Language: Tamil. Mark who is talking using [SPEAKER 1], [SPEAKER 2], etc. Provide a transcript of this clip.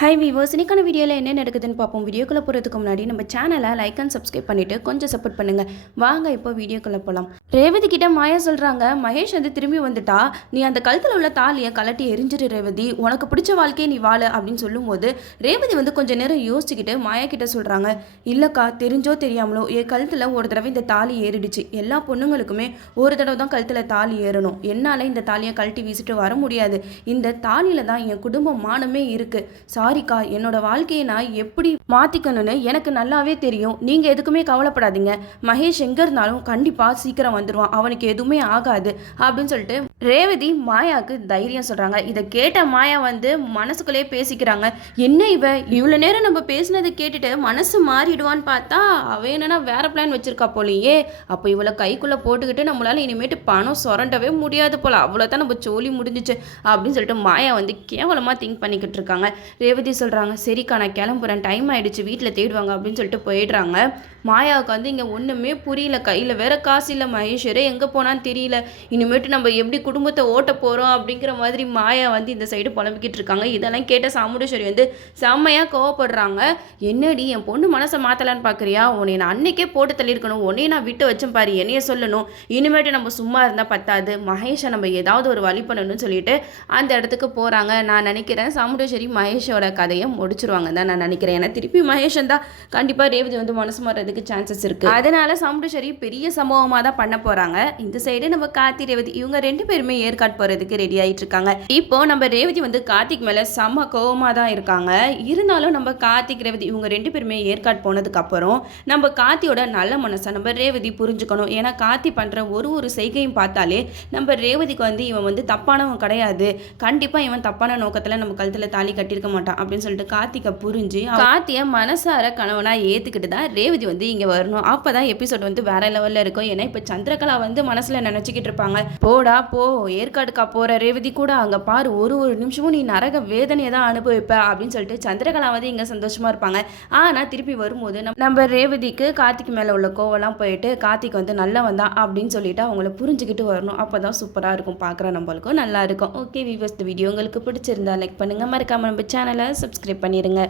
[SPEAKER 1] ஹை வீவர்ஸ் இன்னைக்கான வீடியோவில் என்ன நடக்குதுன்னு பார்ப்போம். வீடியோக்குள்ளே போகிறதுக்கு முன்னாடி நம்ம சேனலை லைக் அண்ட் சப்ஸ்கிரைப் பண்ணிவிட்டு கொஞ்சம் சப்போர்ட் பண்ணுங்கள் வாங்க இப்போ வீடியோக்குள்ளே போகலாம் ரேவதி கிட்ட மாயா சொல்கிறாங்க மகேஷ் வந்து திரும்பி வந்துட்டா நீ அந்த கழுத்தில் உள்ள தாலியை கலட்டி எரிஞ்சிரு ரேவதி உனக்கு பிடிச்ச வாழ்க்கையை நீ வாழ அப்படின்னு சொல்லும்போது ரேவதி வந்து கொஞ்சம் நேரம் யோசிச்சுக்கிட்டு மாயா கிட்ட சொல்கிறாங்க இல்லைக்கா தெரிஞ்சோ தெரியாமலோ என் கழுத்தில் ஒரு தடவை இந்த தாலி ஏறிடுச்சு. எல்லா பொண்ணுங்களுக்குமே ஒரு தடவை தான் கழுத்தில் தாலி ஏறணும். என்னால் இந்த தாலியை கழட்டி வீசிட்டு வர முடியாது. இந்த தாலியில் தான் என் குடும்பம் மானமே இருக்குது சாரிக்கா என்னோட வாழ்க்கையை நான் எப்படி மாற்றிக்கணும்னு எனக்கு நல்லாவே தெரியும். நீங்கள் எதுக்குமே கவலைப்படாதீங்க. மகேஷ் எங்கே இருந்தாலும் கண்டிப்பாக சீக்கிரம் வந்துடுவான் அவனுக்கு எதுவுமே ஆகாது. அப்படின்னு சொல்லிட்டு ரேவதி மாயாவுக்கு தைரியம் சொல்கிறாங்க இதை கேட்ட மாயா வந்து மனசுக்குள்ளேயே பேசிக்கிறாங்க. என்ன இவ? இவ்வளோ நேரம் நம்ம பேசினதை கேட்டுட்டு மனசு மாறிடுவான்னு பார்த்தா அவ என்னன்னா வேறு பிளான் வச்சிருக்கா போலையே. அப்போ இவ்வளோ கைக்குள்ளே போட்டுக்கிட்டு நம்மளால இனிமேட்டு பணம் சுரண்டவே முடியாது போல். அவ்வளோதான் நம்ம சோலி முடிஞ்சிச்சு அப்படின்னு சொல்லிட்டு மாயா வந்து கேவலமாக திங்க் பண்ணிக்கிட்டு இருக்காங்க. ரேவதி சொல்கிறாங்க சரிக்கா நான் கிளம்புறேன். டைம் ஆகிடுச்சு வீட்டில் தேடுவாங்க அப்படின்னு சொல்லிட்டு போயிடுறாங்க. மாயாவுக்கு வந்து இங்கே ஒன்றுமே புரியல. கையில் வேற காசு இல்லை மகேஸ்வரே எங்கே போனான்னு தெரியல. இனிமேட்டு நம்ம எப்படி குடும்பத்தை ஓட்ட போகிறோம் அப்படிங்கிற மாதிரி மாயா வந்து இந்த சைடு புலம்பிக்கிட்டு இருக்காங்க. இதெல்லாம் கேட்ட சாமுண்டேஸ்வரி வந்து செம்மையாக கோவப்படுறாங்க. என்னடி என் பொண்ணு மனசை மாற்றலான்னு பார்க்குறியா உன்னை நான் அன்னைக்கே போட்டு தள்ளியிருக்கணும். உன்னையே நான் விட்டு வச்சேன் பாரு. என்னைய சொல்லணும். இனிமேட்டு நம்ம சும்மா இருந்தால் பத்தாது. மகேஷை நம்ம ஏதாவது ஒரு வழி பண்ணணும்னு சொல்லிட்டு அந்த இடத்துக்கு போகிறாங்க நான் நினைக்கிறேன் சாமுண்டேஸ்வரி மகேஷோட கதையை முடிச்சிருவாங்க தான் நான் நினைக்கிறேன். ஏன்னா திருப்பி மகேஷன் தான் கண்டிப்பாக ரேவதி வந்து மனசு மாறதுக்கு சான்சஸ் இருக்குது அதனால சாமுண்டேஸ்வரி பெரிய சம்பவமாக தான் பண்ண போகிறாங்க இந்த சைடு நம்ம கார்த்தி ரேவதி இவங்க ரெண்டு பேருமே ஏற்காடு போகிறதுக்கு ரெடி ஆகிட்டு இருக்காங்க இப்போ நம்ம ரேவதி வந்து கார்த்திக் மேலே செம்ம கோவமாக தான் இருக்காங்க. இருந்தாலும் நம்ம கார்த்திக் ரேவதி இவங்க ரெண்டு பேருமே ஏற்காடு போனதுக்கு அப்புறம் நம்ம கார்த்தியோட நல்ல மனசை நம்ம ரேவதி புரிஞ்சுக்கணும். ஏன்னா கார்த்தி பண்ணுற ஒரு ஒரு செய்கையும் பார்த்தாலே நம்ம ரேவதிக்கு வந்து இவன் வந்து தப்பானவன் கிடையாது. கண்டிப்பாக இவன் தப்பான நோக்கத்தில் நம்ம கழுத்தில் தாலி கட்டியிருக்க மாட்டான் அப்படின்னு சொல்லிட்டு கார்த்திகை புரிஞ்சு கார்த்தியை மனசார கணவனாக ஏற்றுக்கிட்டு தான் ரேவதி வந்து இங்கே வரணும். அப்போ தான் எபிசோட் வந்து வேற லெவலில் இருக்கும். ஏன்னா இப்போ சந்திரகலா வந்து மனசில் நினச்சிக்கிட்டு இருப்பாங்க. போடா போ ஏற்காடுக்கா போகிற ரேவதி கூட அங்கே பாரு ஒரு ஒரு நிமிஷமும் நீ நரக வேதனையை தான் அனுபவிப்ப அப்படின்னு சொல்லிட்டு சந்திரகலா வந்து இங்கே சந்தோஷமாக இருப்பாங்க. ஆனால் திருப்பி வரும்போது நம்ம நம்ம ரேவதிக்கு கார்த்திக் மேலே உள்ள கோவெல்லாம் போயிட்டு கார்த்திக் வந்து நல்லா வந்தான் அப்படின்னு சொல்லிட்டு அவங்கள புரிஞ்சுக்கிட்டு வரணும். அப்போ தான் சூப்பராக இருக்கும். பார்க்குற நம்மளுக்கும் நல்லா இருக்கும். ஓகே வீவர்ஸ் இந்த வீடியோ உங்களுக்கு பிடிச்சிருந்தா லைக் பண்ணுங்கள் மறக்காமல் நம்ம சேனலை சப்ஸ்கிரைப் பண்ணிடுங்க